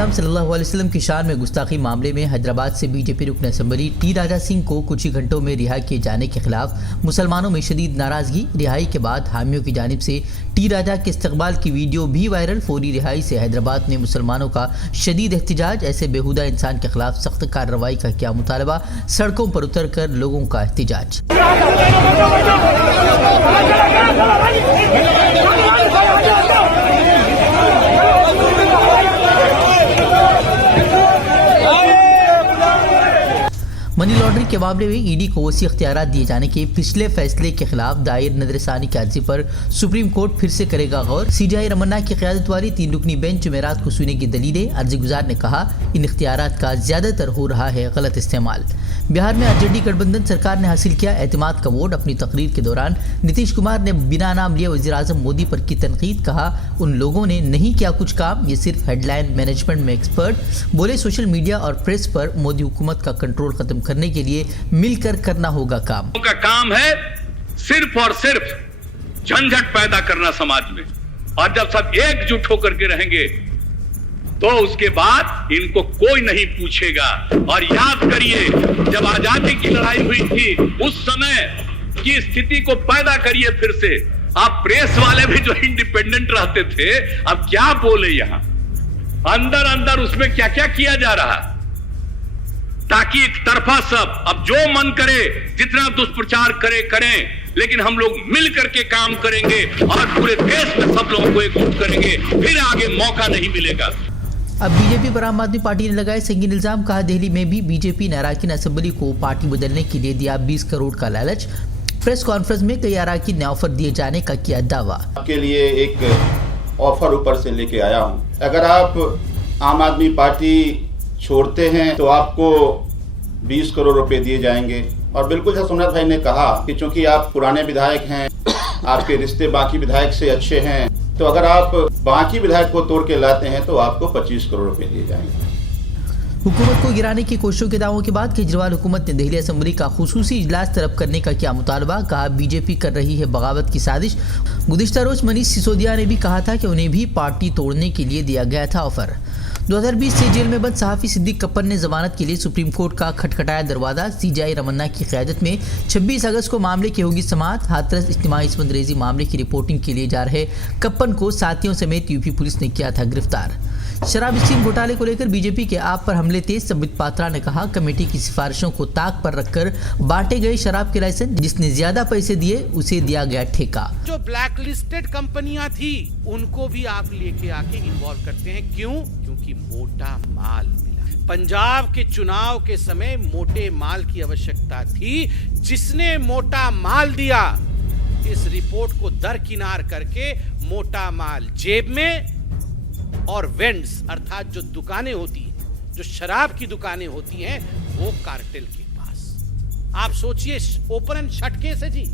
निज़ाम सल्लल्लाहु अलैहि वसल्लम की शान में गुस्ताखी मामले में हैदराबाद से बीजेपी रुकन असम्बली टी राजा सिंह को कुछ ही घंटों में रिहा किए जाने के खिलाफ मुसलमानों में शदीद नाराजगी। रिहाई के बाद हामियों की जानिब से टी राजा के इस्तकबाल की वीडियो भी वायरल। फौरी रिहाई से हैदराबाद में मुसलमानों का शदीद एहतिजाज। ऐसे बेहुदा इंसान के खिलाफ सख्त कार्रवाई का किया मुतालबा। सड़कों पर उतर कर लोगों का एहतिजाज। मनी लॉन्ड्रिंग के मामले में ईडी को वसी इख्तियारात दिए जाने के पिछले फैसले के खिलाफ दायर नजरसानी की अर्जी पर सुप्रीम कोर्ट फिर से करेगा गौर। सीजीआई रमन्ना की क़यादत वाली 3 रुकनी बेंच जुमेरात को सुनेगी दलीलें। अर्जी गुजार ने कहा इन इख्तियारात का ज्यादातर हो रहा है गलत इस्तेमाल। बिहार में आरजेडी गठबंधन सरकार ने हासिल किया एतमाद का वोट। अपनी तकरीर के दौरान नीतीश कुमार ने बिना नाम लिए वज़ीर-ए-आज़म मोदी पर की तनकीद। कहा उन लोगों ने नहीं किया कुछ काम, ये सिर्फ हेडलाइन मैनेजमेंट में एक्सपर्ट। बोले सोशल मीडिया और प्रेस पर मोदी हुकूमत का कंट्रोल खत्म करने के लिए मिलकर करना होगा काम। का काम है सिर्फ और सिर्फ झंझट पैदा करना समाज में, और जब सब एकजुट होकर के रहेंगे तो उसके बाद इनको कोई नहीं पूछेगा। और याद करिए जब आजादी की लड़ाई हुई थी उस समय की स्थिति को पैदा करिए फिर से। आप प्रेस वाले भी जो इंडिपेंडेंट रहते थे अब क्या बोले, यहां अंदर अंदर उसमें क्या क्या किया जा रहा, ताकि एक तरफा सब अब जो मन करे जितना दुष्प्रचार करें, लेकिन हम लोग मिल करके काम करेंगे और पूरे देश में सब लोगों को एकजुट करेंगे, फिर आगे मौका नहीं मिलेगा। अब बीजेपी पर आम आदमी पार्टी ने लगाए संगीन इल्जाम। कहा दिल्ली में भी बीजेपी ने अराकीन असम्बली को पार्टी बदलने के लिए दिया 20 करोड़ का लालच। प्रेस कॉन्फ्रेंस में कई अराकीन ने ऑफर दिए जाने का किया दावा। आपके लिए एक ऑफर ऊपर से लेके आया हूँ। अगर आप आम आदमी पार्टी छोड़ते हैं तो आपको 20 करोड़ रुपए दिए जाएंगे। और बिल्कुल जैसा सुमनाथ भाई ने कहा कि चूंकि आप पुराने विधायक हैं, आपके रिश्ते बाकी विधायक से अच्छे हैं, तो अगर आप बाकी विधायक को तोड़ के लाते हैं तो आपको 25 करोड़ रुपए दिए जाएंगे। हुकूमत को गिराने की कोशिशों के दावों के बाद केजरीवाल हुकूमत ने दिल्ली असेंबली का खुसूसी इजलास तलब करने का किया मुतालबा। कहा बीजेपी कर रही है बगावत की साजिश। गुज़िश्ता रोज मनीष सिसोदिया ने भी कहा था कि उन्हें भी पार्टी तोड़ने के लिए दिया गया था ऑफर। 2020 से जेल में बंद सहाफ़ी सिद्दीक कप्पन ने जमानत के लिए सुप्रीम कोर्ट का खटखटाया दरवाजा। सीजीआई रमन्ना की क़यादत में 26 अगस्त को मामले की होगी समाअत। हाथरस इज्तिमाई इसमत मामले की रिपोर्टिंग के लिए जा रहे कप्पन को साथियों समेत यूपी पुलिस ने किया था गिरफ्तार। शराब स्कीम घोटाले को लेकर बीजेपी के आप पर हमले तेज। संबित पात्रा ने कहा कमेटी की सिफारिशों को ताक पर रखकर बांटे गए शराब के लाइसेंस, जिसने ज्यादा पैसे दिए उसे दिया गया ठेका। जो ब्लैक लिस्टेड कंपनियां थी उनको भी आप लेके आके इन्वॉल्व करते हैं। क्यों? क्योंकि मोटा माल मिला। पंजाब के चुनाव के समय मोटे माल की आवश्यकता थी। जिसने मोटा माल दिया इस रिपोर्ट को दरकिनार करके मोटा माल जेब में, और वेंड्स अर्थात जो दुकानें होती हैं, जो शराब की दुकानें होती हैं, वो कार्टेल के पास। आप सोचिए ओपन एंड शट केस है जी।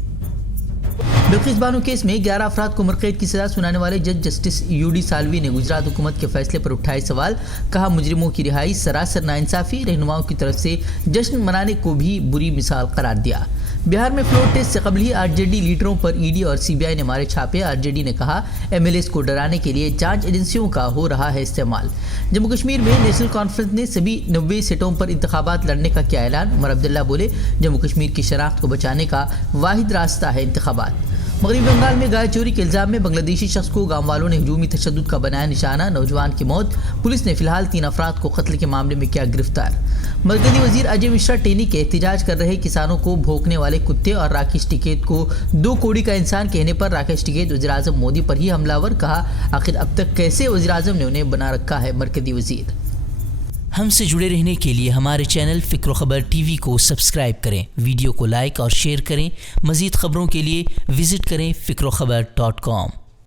बिल्किस बानो केस में 11 अफराद को उम्र कैद की सजा सुनाने वाले जज जस्टिस यूडी साल्वी ने गुजरात हुकूमत के फैसले पर उठाए सवाल। कहा मुजरिमों की रिहाई सरासर नाइंसाफी। रहनुमाओं की तरफ से जश्न मनाने को भी बुरी मिसाल करार दिया। बिहार में फ्लोर टेस्ट से कबल ही आरजेडी लीडरों पर ईडी और सीबीआई ने मारे छापे। आरजेडी ने कहा एमएलएस को डराने के लिए जांच एजेंसियों का हो रहा है इस्तेमाल। जम्मू कश्मीर में नेशनल कॉन्फ्रेंस ने सभी 90 सीटों पर इंतखाबात लड़ने का किया ऐलान। उमर अब्दुल्ला बोले जम्मू कश्मीर की शनाख्त को बचाने का वाहिद रास्ता है इंतखाबात। मगरबी बंगाल में गाय चोरी के इल्जाम में बांग्लादेशी शख्स को गांव वालों ने हुजूमी तशद्दुद का बनाया निशाना। नौजवान की मौत। पुलिस ने फिलहाल 3 अफराद को कत्ल के मामले में किया गिरफ्तार। मरकजी वजीर अजय मिश्रा टेनी के एहतिजाज कर रहे किसानों को भौंकने वाले कुत्ते और राकेश टिकैत को 2 कौड़ी का इंसान कहने पर राकेश टिकैत वज़ीर-ए-आज़म मोदी पर ही हमलावर। कहा आखिर अब तक कैसे वज़ीर-ए-आज़म ने उन्हें बना रखा है मरकजी वजीर। हमसे जुड़े रहने के लिए हमारे चैनल फ़िक्र खबर टीवी को सब्सक्राइब करें, वीडियो को लाइक और शेयर करें। मज़ीद खबरों के लिए विजिट करें फ़िक्रखबर.com।